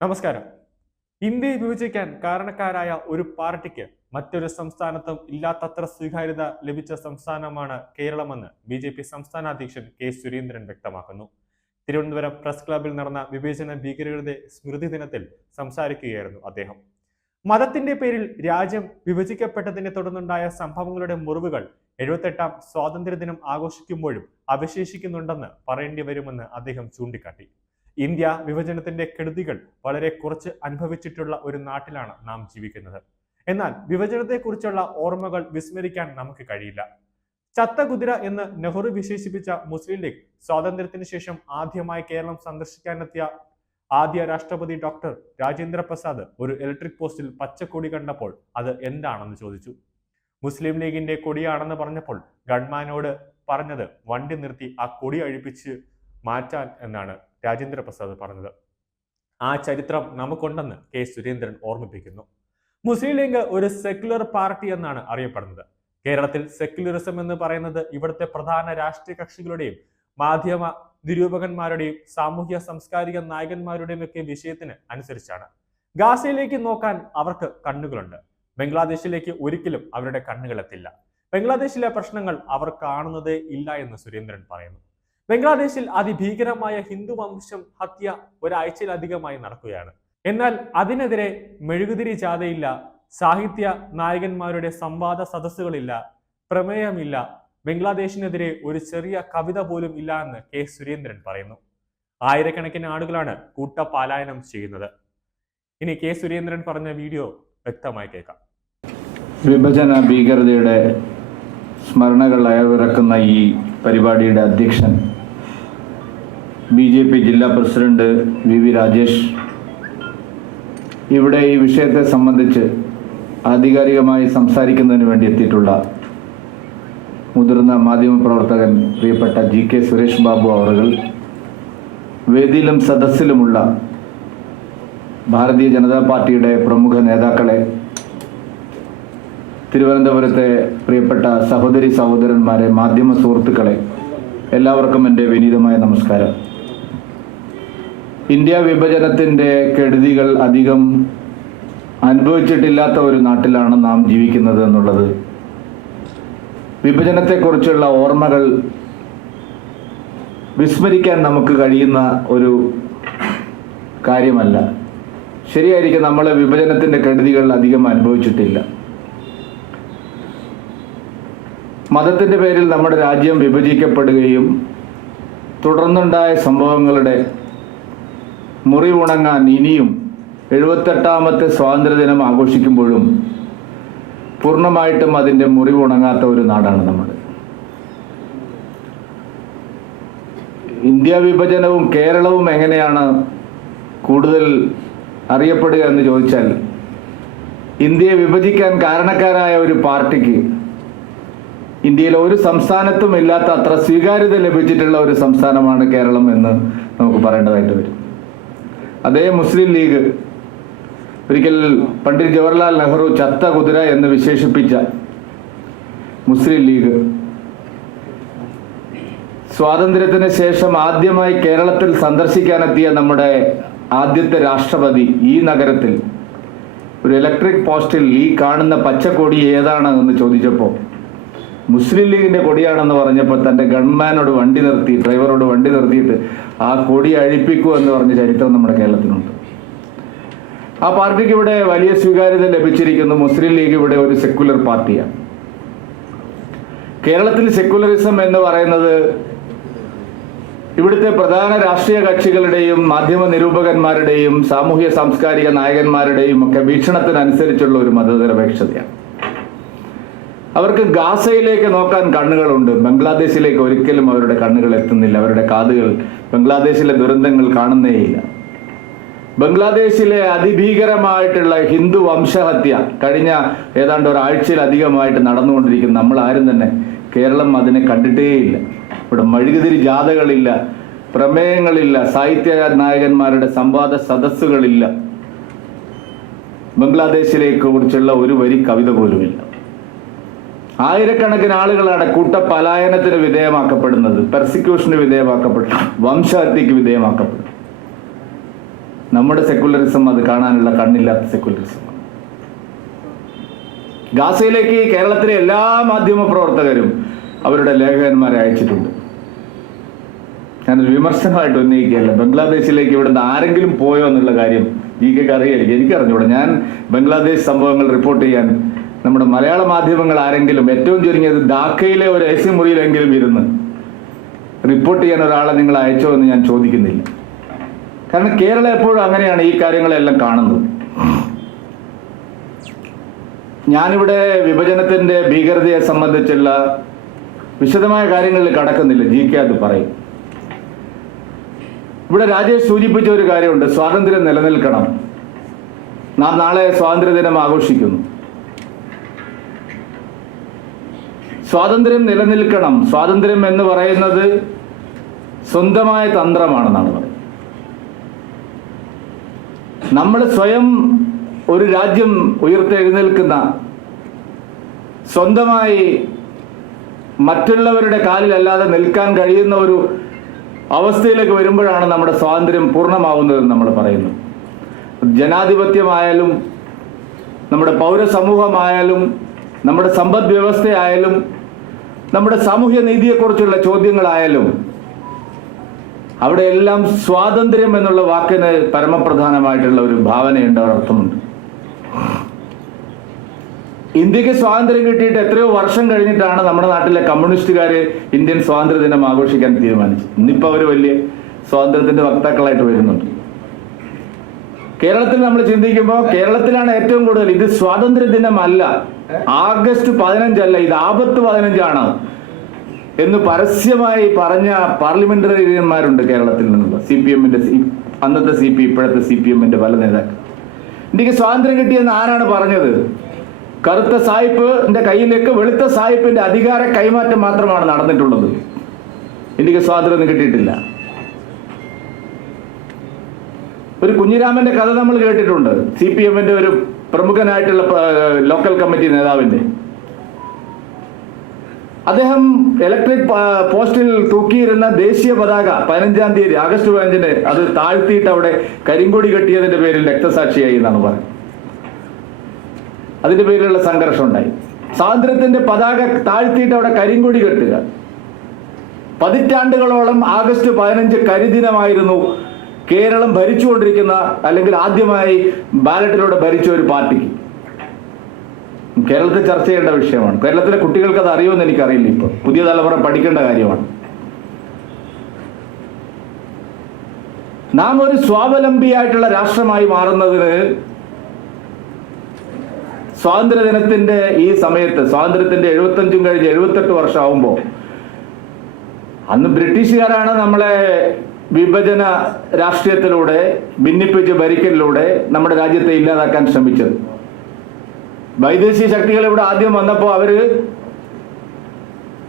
നമസ്കാരം. ഇന്ത്യയെ വിഭജിക്കാൻ കാരണക്കാരായ ഒരു പാർട്ടിക്ക് മറ്റൊരു സംസ്ഥാനത്തും ഇല്ലാത്തത്ര സ്വീകാര്യത ലഭിച്ച സംസ്ഥാനമാണ് കേരളമെന്ന് ബി ജെ പി സംസ്ഥാന അധ്യക്ഷൻ കെ സുരേന്ദ്രൻ വ്യക്തമാക്കുന്നു. തിരുവനന്തപുരം പ്രസ് ക്ലബിൽ നടന്ന വിവേചന ഭീകരരുടെ സ്മൃതി ദിനത്തിൽ സംസാരിക്കുകയായിരുന്നു അദ്ദേഹം. മതത്തിന്റെ പേരിൽ രാജ്യം വിഭജിക്കപ്പെട്ടതിനെ തുടർന്നുണ്ടായ സംഭവങ്ങളുടെ മുറിവുകൾ എഴുപത്തെട്ടാം സ്വാതന്ത്ര്യദിനം ആഘോഷിക്കുമ്പോഴും അവശേഷിക്കുന്നുണ്ടെന്ന് പറയേണ്ടി വരുമെന്ന് അദ്ദേഹം ചൂണ്ടിക്കാട്ടി. ഇന്ത്യ വിഭജനത്തിന്റെ കെടുതികൾ വളരെ കുറച്ച് അനുഭവിച്ചിട്ടുള്ള ഒരു നാട്ടിലാണ് നാം ജീവിക്കുന്നത്. എന്നാൽ വിഭജനത്തെക്കുറിച്ചുള്ള ഓർമ്മകൾ വിസ്മരിക്കാൻ നമുക്ക് കഴിയില്ല. ചത്ത കുതിര എന്ന് നെഹ്റു വിശേഷിപ്പിച്ച മുസ്ലിം ലീഗ് സ്വാതന്ത്ര്യത്തിന് ശേഷം ആദ്യമായി കേരളം സന്ദർശിക്കാനെത്തിയ ആദ്യ രാഷ്ട്രപതി ഡോക്ടർ രാജേന്ദ്ര പ്രസാദ് ഒരു ഇലക്ട്രിക് പോസ്റ്റിൽ പച്ചക്കൊടി കണ്ടപ്പോൾ അത് എന്താണെന്ന് ചോദിച്ചു. മുസ്ലിം ലീഗിന്റെ കൊടിയാണെന്ന് പറഞ്ഞപ്പോൾ ഗൺമാനോട് പറഞ്ഞത് വണ്ടി നിർത്തി ആ കൊടി അഴിപ്പിച്ച് മാറ്റാൻ എന്നാണ്. രാജേന്ദ്ര പ്രസാദ് പറഞ്ഞത്. ആ ചരിത്രം നമുക്കുണ്ടെന്ന് കെ സുരേന്ദ്രൻ ഓർമ്മിപ്പിക്കുന്നു. മുസ്ലിം ലീഗ് ഒരു സെക്യുലർ പാർട്ടി എന്നാണ് അറിയപ്പെടുന്നത്. കേരളത്തിൽ സെക്യുലറിസം എന്ന് പറയുന്നത് ഇവിടുത്തെ പ്രധാന രാഷ്ട്രീയ കക്ഷികളുടെയും മാധ്യമ നിരൂപകന്മാരുടെയും സാമൂഹ്യ സാംസ്കാരിക നായകന്മാരുടെയും ഒക്കെ വിഷയത്തിന് അനുസരിച്ചാണ്. ഗാസയിലേക്ക് നോക്കാൻ അവർക്ക് കണ്ണുകളുണ്ട്. ബംഗ്ലാദേശിലേക്ക് ഒരിക്കലും അവരുടെ കണ്ണുകളെത്തില്ല. ബംഗ്ലാദേശിലെ പ്രശ്നങ്ങൾ അവർ കാണുന്നതേ ഇല്ല എന്ന് സുരേന്ദ്രൻ പറയുന്നു. ബംഗ്ലാദേശിൽ അതിഭീകരമായ ഹിന്ദു വംശം ഹത്യ ഒരാഴ്ചയിലധികമായി നടക്കുകയാണ്. എന്നാൽ അതിനെതിരെ മെഴുകുതിരി ജാഥയില്ല സാഹിത്യ നായകന്മാരുടെ സംവാദ സദസ്സുകളില്ല പ്രമേയമില്ല ബംഗ്ലാദേശിനെതിരെ ഒരു ചെറിയ കവിത പോലും ഇല്ല എന്ന് കെ സുരേന്ദ്രൻ പറയുന്നു. ആയിരക്കണക്കിന് ആളുകളാണ് കൂട്ടപാലായനം ചെയ്യുന്നത്. ഇനി കെ സുരേന്ദ്രൻ പറഞ്ഞ വീഡിയോ വ്യക്തമായി കേൾക്കാം. വിഭജന ഭീകരതയുടെ സ്മരണകൾ അയവിറക്കുന്ന ഈ പരിപാടിയുടെ അധ്യക്ഷൻ ബി ജെ പി ജില്ലാ പ്രസിഡന്റ് വി വി രാജേഷ്. ഇവിടെ ഈ വിഷയത്തെ സംബന്ധിച്ച് ആധികാരികമായി സംസാരിക്കുന്നതിന് വേണ്ടി എത്തിയിട്ടുള്ള മുതിർന്ന മാധ്യമപ്രവർത്തകൻ പ്രിയപ്പെട്ട ജി കെ സുരേഷ് ബാബു അവറുകൾ വേദിയിലും സദസ്സിലുമുള്ള ഭാരതീയ ജനതാ പാർട്ടിയുടെ പ്രമുഖ നേതാക്കളെ തിരുവനന്തപുരത്തെ പ്രിയപ്പെട്ട സഹോദരി സഹോദരന്മാരെ മാധ്യമ സുഹൃത്തുക്കളെ എല്ലാവർക്കും എന്റെ വിനീതമായ നമസ്കാരം. ഇന്ത്യ വിഭജനത്തിന്റെ കെടുതികൾ അധികം അനുഭവിച്ചിട്ടില്ലാത്ത ഒരു നാട്ടിലാണ് നാം ജീവിക്കുന്നത് എന്നുള്ളത്. വിഭജനത്തെക്കുറിച്ചുള്ള ഓർമ്മകൾ വിസ്മരിക്കാൻ നമുക്ക് കഴിയുന്ന ഒരു കാര്യമല്ല. ശരിയായിരിക്കും നമ്മൾ വിഭജനത്തിന്റെ കെടുതികൾ അധികം അനുഭവിച്ചിട്ടില്ല. മതത്തിന്റെ പേരിൽ നമ്മുടെ രാജ്യം വിഭജിക്കപ്പെടുകയും തുടർന്നുണ്ടായ സംഭവങ്ങളുടെ മുറിവുണങ്ങാൻ ഇനിയും എഴുപത്തെട്ടാമത്തെ സ്വാതന്ത്ര്യദിനം ആഘോഷിക്കുമ്പോഴും പൂർണമായിട്ടും അതിന്റെ മുറിവുണങ്ങാത്ത ഒരു നാടാണ് നമ്മൾ ഇന്ത്യ വിഭജനവും കേരളവും എങ്ങനെയാണ് കൂടുതൽ അറിയപ്പെടുക എന്ന് ചോദിച്ചാൽ ഇന്ത്യയെ വിഭജിക്കാൻ കാരണക്കാരായ ഒരു പാർട്ടിക്ക് ഇന്ത്യയിലെ ഒരു സംസ്ഥാനത്തും ഇല്ലാത്ത അത്ര സ്വീകാര്യത ലഭിച്ചിട്ടുള്ള ഒരു സംസ്ഥാനമാണ് കേരളം എന്ന് നമുക്ക് പറയേണ്ടതായിട്ട് വരും. അതേ മുസ്ലിം ലീഗ് ഒരിക്കൽ പണ്ഡിറ്റ് ജവഹർലാൽ നെഹ്റു ചത്ത കുതിര എന്ന് വിശേഷിപ്പിച്ച മുസ്ലിം ലീഗ്. സ്വാതന്ത്ര്യത്തിന് ശേഷം ആദ്യമായി കേരളത്തിൽ സന്ദർശിക്കാനെത്തിയ നമ്മുടെ ആദ്യത്തെ രാഷ്ട്രപതി ഈ നഗരത്തിൽ ഒരു ഇലക്ട്രിക് പോസ്റ്റിൽ ഈ കാണുന്ന പച്ചക്കൊടി ഏതാണ് എന്ന് ചോദിച്ചപ്പോൾ മുസ്ലിം ലീഗിന്റെ കൊടിയാണെന്ന് പറഞ്ഞപ്പോൾ തന്റെ ഗൺമാനോട് വണ്ടി നിർത്തി ഡ്രൈവറോട് വണ്ടി നിർത്തിയിട്ട് ആ കൊടി അഴിപ്പിക്കൂ എന്ന് പറഞ്ഞ ചരിത്രം നമ്മുടെ കേരളത്തിനുണ്ട് ആ പാർട്ടിക്ക് ഇവിടെ വലിയ സ്വീകാര്യത ലഭിച്ചിരിക്കുന്നു. മുസ്ലിം ലീഗ് ഇവിടെ ഒരു സെക്യുലർ പാർട്ടിയാണ്. കേരളത്തിൽ സെക്യുലറിസം എന്ന് പറയുന്നത് ഇവിടുത്തെ പ്രധാന രാഷ്ട്രീയ കക്ഷികളുടെയും മാധ്യമ നിരൂപകന്മാരുടെയും സാമൂഹ്യ സാംസ്കാരിക നായകന്മാരുടെയും ഒക്കെ വീക്ഷണത്തിനനുസരിച്ചുള്ള ഒരു മതനിരപേക്ഷതയാണ്. അവർക്ക് ഗാസയിലേക്ക് നോക്കാൻ കണ്ണുകളുണ്ട്. ബംഗ്ലാദേശിലേക്ക് ഒരിക്കലും അവരുടെ കണ്ണുകൾ എത്തുന്നില്ല. അവരുടെ കാതുകൾ ബംഗ്ലാദേശിലെ ദുരന്തങ്ങൾ കാണുന്നേയില്ല. ബംഗ്ലാദേശിലെ അതിഭീകരമായിട്ടുള്ള ഹിന്ദു വംശഹത്യ കഴിഞ്ഞ ഏതാണ്ട് ഒരാഴ്ചയിലധികമായിട്ട് നടന്നുകൊണ്ടിരിക്കുന്ന നമ്മൾ ആരും തന്നെ കേരളം അതിനെ കണ്ടിട്ടേയില്ല. ഇവിടെ മെഴുകുതിരി ജാഥകളില്ല പ്രമേയങ്ങളില്ല സാഹിത്യ നായകന്മാരുടെ സംവാദ സദസ്സുകളില്ല. ബംഗ്ലാദേശിലേക്ക് കുറിച്ചുള്ള ഒരു വരി കവിത പോലുമില്ല. ആയിരക്കണക്കിന് ആളുകളാണ് കൂട്ടപലായനത്തിന് വിധേയമാക്കപ്പെടുന്നത്. പെർസിക്യൂഷന് വിധേയമാക്കപ്പെട്ടു വംശഹത്യക്ക് വിധേയമാക്കപ്പെട്ടു നമ്മുടെ സെക്യുലറിസം അത് കാണാനുള്ള കണ്ണില്ലാത്ത സെക്യുലറിസം ഗാസയിലേക്ക് കേരളത്തിലെ എല്ലാ മാധ്യമ പ്രവർത്തകരും അവരുടെ ലേഖകന്മാരെ അയച്ചിട്ടുണ്ട്. ഞാനൊരു വിമർശനമായിട്ട് ഉന്നയിക്കുകയല്ല. ബംഗ്ലാദേശിലേക്ക് ഇവിടുന്ന് ആരെങ്കിലും പോയോ എന്നുള്ള കാര്യം ജി കെക്ക് അറിയായിരിക്കും എനിക്കറിഞ്ഞൂടാ. ഞാൻ ബംഗ്ലാദേശ് സംഭവങ്ങൾ റിപ്പോർട്ട് ചെയ്യാൻ നമ്മുടെ മലയാള മാധ്യമങ്ങൾ ആരെങ്കിലും ഏറ്റവും ചുരുങ്ങിയത് ധാക്കയിലെ ഒരു എ സി മുറിയിലെങ്കിലും ഇരുന്ന് റിപ്പോർട്ട് ചെയ്യാൻ ഒരാളെ നിങ്ങൾ അയച്ചോ എന്ന് ഞാൻ ചോദിക്കുന്നില്ല. കാരണം കേരളം എപ്പോഴും അങ്ങനെയാണ് ഈ കാര്യങ്ങളെല്ലാം കാണുന്നത്. ഞാനിവിടെ വിഭജനത്തിന്റെ ഭീകരതയെ സംബന്ധിച്ചുള്ള വിശദമായ കാര്യങ്ങളിൽ കടക്കുന്നില്ല. ജി കെ അത് പറയും. ഇവിടെ രാജേഷ് സൂചിപ്പിച്ച ഒരു കാര്യമുണ്ട്. സ്വാതന്ത്ര്യം നിലനിൽക്കണം. നാം നാളെ സ്വാതന്ത്ര്യ ദിനം ആഘോഷിക്കുന്നു. സ്വാതന്ത്ര്യം നിലനിൽക്കണം. സ്വാതന്ത്ര്യം എന്ന് പറയുന്നത് സ്വന്തമായ തന്ത്രമാണെന്നാണ് പറയുന്നത്. നമ്മൾ സ്വയം ഒരു രാജ്യം ഉയർത്തെഴുന്നേൽക്കുന്ന സ്വന്തമായി മറ്റുള്ളവരുടെ കാലിലല്ലാതെ നിൽക്കാൻ കഴിയുന്ന ഒരു അവസ്ഥയിലേക്ക് വരുമ്പോഴാണ് നമ്മുടെ സ്വാതന്ത്ര്യം പൂർണമാവുന്നതെന്ന് നമ്മൾ പറയുന്നു ജനാധിപത്യമായാലും നമ്മുടെ പൗരസമൂഹമായാലും നമ്മുടെ സമ്പദ് വ്യവസ്ഥയായാലും നമ്മുടെ സാമൂഹ്യ നീതിയെക്കുറിച്ചുള്ള ചോദ്യങ്ങളായാലും അവിടെ എല്ലാം സ്വാതന്ത്ര്യം എന്നുള്ള വാക്കിന് പരമപ്രധാനമായിട്ടുള്ള ഒരു ഭാവനയുണ്ട് അർത്ഥമുണ്ട്. ഇന്ത്യയ്ക്ക് സ്വാതന്ത്ര്യം കിട്ടിയിട്ട് എത്രയോ വർഷം കഴിഞ്ഞിട്ടാണ് നമ്മുടെ നാട്ടിലെ കമ്മ്യൂണിസ്റ്റുകാര് ഇന്ത്യൻ സ്വാതന്ത്ര്യ ദിനം ആഘോഷിക്കാൻ തീരുമാനിച്ചത്. ഇന്നിപ്പോൾ അവർ വലിയ സ്വാതന്ത്ര്യത്തിന്റെ വക്താക്കളായിട്ട് വരുന്നുണ്ട്. കേരളത്തിൽ നമ്മൾ ചിന്തിക്കുമ്പോൾ കേരളത്തിലാണ് ഏറ്റവും കൂടുതൽ. ഇത് സ്വാതന്ത്ര്യ ദിനമല്ല ആഗസ്റ്റ് പതിനഞ്ചല്ല. ഇത് ആപത്ത് പതിനഞ്ചാണ്. എന്ന് പരസ്യമായി പറഞ്ഞ പാർലമെന്ററിയന്മാരുണ്ട് കേരളത്തിൽ നിന്നുള്ള സി പി എമ്മിന്റെ അന്നത്തെ സി പി ഇപ്പോഴത്തെ സി പി എമ്മിന്റെ പല നേതാക്കൾ. ഇന്ത്യയ്ക്ക് സ്വാതന്ത്ര്യം കിട്ടിയെന്ന് ആരാണ് പറഞ്ഞത്? കറുത്ത സായിപ്പിന്റെ കയ്യിലേക്ക് വെളുത്ത സായിപ്പിന്റെ അധികാര കൈമാറ്റം മാത്രമാണ് നടന്നിട്ടുള്ളത്. ഇന്ത്യയ്ക്ക് സ്വാതന്ത്ര്യം കിട്ടിയിട്ടില്ല. ഒരു കുഞ്ഞിരാമന്റെ കഥ നമ്മൾ കേട്ടിട്ടുണ്ട്. സി പി എമ്മിന്റെ ഒരു പ്രമുഖനായിട്ടുള്ള ലോക്കൽ കമ്മിറ്റി നേതാവിന്റെ. അദ്ദേഹം ഇലക്ട്രിക് പോസ്റ്റിൽ തൂക്കിയിരുന്ന ദേശീയ പതാക പതിനഞ്ചാം തീയതി ആഗസ്റ്റ് പതിനഞ്ചിന് അത് താഴ്ത്തിയിട്ട് അവിടെ കരിങ്കൊടി കെട്ടിയതിന്റെ പേരിൽ രക്തസാക്ഷിയായി എന്നാണ് പറയുന്നത് അതിന്റെ പേരിലുള്ള സംഘർഷം ഉണ്ടായി. സ്വാതന്ത്ര്യത്തിന്റെ പതാക താഴ്ത്തിയിട്ട് അവിടെ കരിങ്കൊടി കെട്ടുക. പതിറ്റാണ്ടുകളോളം ആഗസ്റ്റ് പതിനഞ്ച് കരിദിനമായിരുന്നു കേരളം ഭരിച്ചുകൊണ്ടിരിക്കുന്ന അല്ലെങ്കിൽ ആദ്യമായി ബാലറ്റിലൂടെ ഭരിച്ച ഒരു പാർട്ടിക്ക് കേരളത്തിൽ ചർച്ച ചെയ്യേണ്ട വിഷയമാണ്. കേരളത്തിലെ കുട്ടികൾക്ക് അത് അറിയുമെന്ന് എനിക്കറിയില്ല ഇപ്പോൾ. പുതിയ തലമുറ പഠിക്കേണ്ട കാര്യമാണ്. നാം ഒരു സ്വാവലംബിയായിട്ടുള്ള രാഷ്ട്രമായി മാറുന്നതിന് സ്വാതന്ത്ര്യ ദിനത്തിന്റെ ഈ സമയത്ത് സ്വാതന്ത്ര്യത്തിന്റെ എഴുപത്തഞ്ചും കഴിഞ്ഞ് എഴുപത്തെട്ട് വർഷമാകുമ്പോൾ അന്ന് ബ്രിട്ടീഷുകാരാണ് നമ്മളെ വിഭജന രാഷ്ട്രീയത്തിലൂടെ ഭിന്നിപ്പിച്ച് ഭരിക്കലിലൂടെ നമ്മുടെ രാജ്യത്തെ ഇല്ലാതാക്കാൻ ശ്രമിച്ചത്. വൈദേശിക ശക്തികൾ ഇവിടെ ആദ്യം വന്നപ്പോൾ അവർ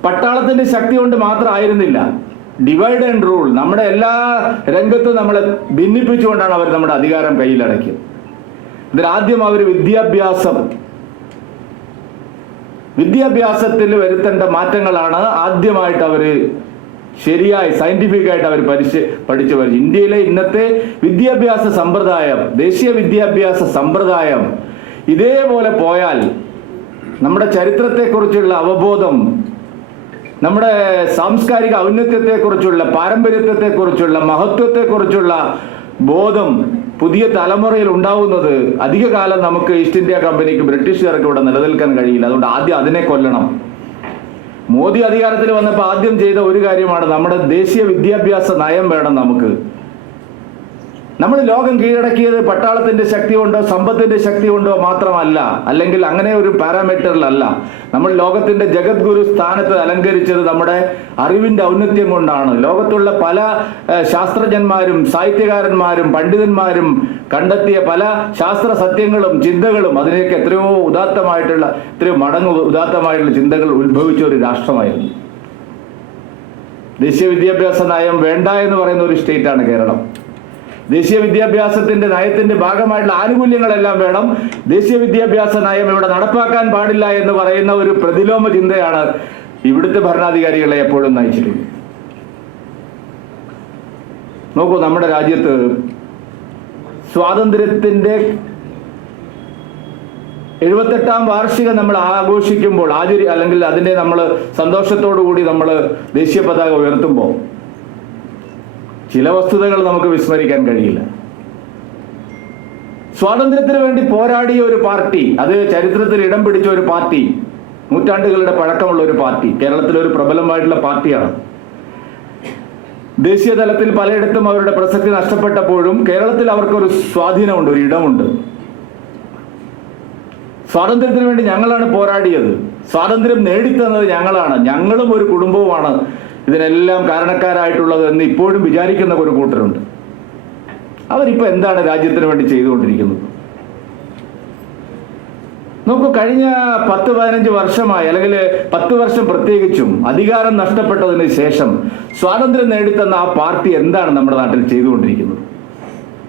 പട്ടാളത്തിന്റെ ശക്തി കൊണ്ട് മാത്രമായിരുന്നില്ല ഡിവൈഡ് ആൻഡ് റൂൾ നമ്മുടെ എല്ലാ രംഗത്തും നമ്മളെ ഭിന്നിപ്പിച്ചുകൊണ്ടാണ് അവർ നമ്മുടെ അധികാരം കയ്യിലടക്കിയത്. ഇതിലാദ്യം അവർ വിദ്യാഭ്യാസം വിദ്യാഭ്യാസത്തിൽ വരുത്തേണ്ട മാറ്റങ്ങളാണ് ആദ്യമായിട്ട് അവർ ശരിയായി സയന്റിഫിക് ആയിട്ട് അവർ പഠിച്ചു പഠിച്ചു ഇന്ത്യയിലെ ഇന്നത്തെ വിദ്യാഭ്യാസ സമ്പ്രദായം ദേശീയ വിദ്യാഭ്യാസ സമ്പ്രദായം ഇതേപോലെ പോയാൽ നമ്മുടെ ചരിത്രത്തെക്കുറിച്ചുള്ള അവബോധം നമ്മുടെ സാംസ്കാരിക ഔന്നത്യത്തെക്കുറിച്ചുള്ള പാരമ്പര്യത്തെക്കുറിച്ചുള്ള മഹത്വത്തെക്കുറിച്ചുള്ള ബോധം പുതിയ തലമുറയിൽ ഉണ്ടാവുന്നത് അധികകാലം നമുക്ക് ഈസ്റ്റ് ഇന്ത്യ കമ്പനിക്ക് ബ്രിട്ടീഷുകാർക്ക് ഇവിടെ നിലനിൽക്കാൻ കഴിയില്ല. അതുകൊണ്ട് ആദ്യം അതിനെ കൊല്ലണം. മോദി അധികാരത്തിൽ വന്നപ്പോൾ ആദ്യം ചെയ്ത ഒരു കാര്യമാണ് നമ്മുടെ ദേശീയ വിദ്യാഭ്യാസ നയം വേണം നമുക്ക്. നമ്മൾ ലോകം കീഴടക്കിയത് പട്ടാളത്തിന്റെ ശക്തി കൊണ്ടോ സമ്പത്തിന്റെ ശക്തി കൊണ്ടോ മാത്രമല്ല. അല്ലെങ്കിൽ അങ്ങനെ ഒരു പാരാമീറ്ററിലല്ല. നമ്മൾ ലോകത്തിന്റെ ജഗദ്ഗുരു സ്ഥാനത്ത് അലങ്കരിച്ചത് നമ്മുടെ അറിവിന്റെ ഔന്നത്യം കൊണ്ടാണ്. ലോകത്തുള്ള പല ശാസ്ത്രജ്ഞന്മാരും സാഹിത്യകാരന്മാരും പണ്ഡിതന്മാരും കണ്ടെത്തിയ പല ശാസ്ത്ര സത്യങ്ങളും ചിന്തകളും അതിലേക്ക് എത്രയോ ഉദാത്തമായിട്ടുള്ള എത്രയോ മടങ്ങ് ഉദാത്തമായിട്ടുള്ള ചിന്തകൾ ഉത്ഭവിച്ച ഒരു രാഷ്ട്രമായിരുന്നു. ദേശീയ വിദ്യാഭ്യാസ നയം വേണ്ട എന്ന് പറയുന്ന ഒരു സ്റ്റേറ്റാണ് കേരളം. ദേശീയ വിദ്യാഭ്യാസത്തിന്റെ നയത്തിന്റെ ഭാഗമായിട്ടുള്ള ആനുകൂല്യങ്ങളെല്ലാം വേണം. ദേശീയ വിദ്യാഭ്യാസ നയം ഇവിടെ നടപ്പാക്കാൻ പാടില്ല എന്ന് പറയുന്ന ഒരു പ്രതിലോമ ചിന്തയാണ് ഇവിടുത്തെ ഭരണാധികാരികളെ എപ്പോഴും നയിച്ചിട്ടുള്ളത്. നോക്കൂ നമ്മുടെ രാജ്യത്ത് സ്വാതന്ത്ര്യത്തിന്റെ എഴുപത്തെട്ടാം വാർഷികം നമ്മൾ ആഘോഷിക്കുമ്പോൾ ആചരി അല്ലെങ്കിൽ അതിന്റെ നമ്മൾ സന്തോഷത്തോടു കൂടി നമ്മൾ ദേശീയ പതാക ഉയർത്തുമ്പോൾ ചില വസ്തുതകൾ നമുക്ക് വിസ്മരിക്കാൻ കഴിയില്ല. സ്വാതന്ത്ര്യത്തിന് വേണ്ടി പോരാടിയ ഒരു പാർട്ടി അത് ചരിത്രത്തിൽ ഇടം പിടിച്ച ഒരു പാർട്ടി നൂറ്റാണ്ടുകളുടെ പഴക്കമുള്ള ഒരു പാർട്ടി കേരളത്തിലെ ഒരു പ്രബലമായിട്ടുള്ള പാർട്ടിയാണ്. ദേശീയ തലത്തിൽ പലയിടത്തും അവരുടെ പ്രസക്തി നഷ്ടപ്പെട്ടപ്പോഴും കേരളത്തിൽ അവർക്കൊരു സ്വാധീനമുണ്ട് ഒരു ഇടമുണ്ട്. സ്വാതന്ത്ര്യത്തിന് വേണ്ടി ഞങ്ങളാണ് പോരാടിയത്. സ്വാതന്ത്ര്യം നേടിത്തന്നത് ഞങ്ങളാണ്. ഞങ്ങളും ഒരു കുടുംബവുമാണ്. ഇതിനെല്ലാം കാരണക്കാരായിട്ടുള്ളത് എന്ന് ഇപ്പോഴും വിചാരിക്കുന്ന ഒരു കൂട്ടരുണ്ട്. അവരിപ്പോൾ എന്താണ് രാജ്യത്തിന് വേണ്ടി ചെയ്തുകൊണ്ടിരിക്കുന്നത്? നോക്കൂ കഴിഞ്ഞ പത്ത് പതിനഞ്ച് വർഷമായി അല്ലെങ്കിൽ പത്ത് വർഷം പ്രത്യേകിച്ചും അധികാരം നഷ്ടപ്പെട്ടതിന് ശേഷം സ്വാതന്ത്ര്യം നേടിത്തന്ന ആ പാർട്ടി എന്താണ് നമ്മുടെ നാട്ടിൽ ചെയ്തുകൊണ്ടിരിക്കുന്നത്?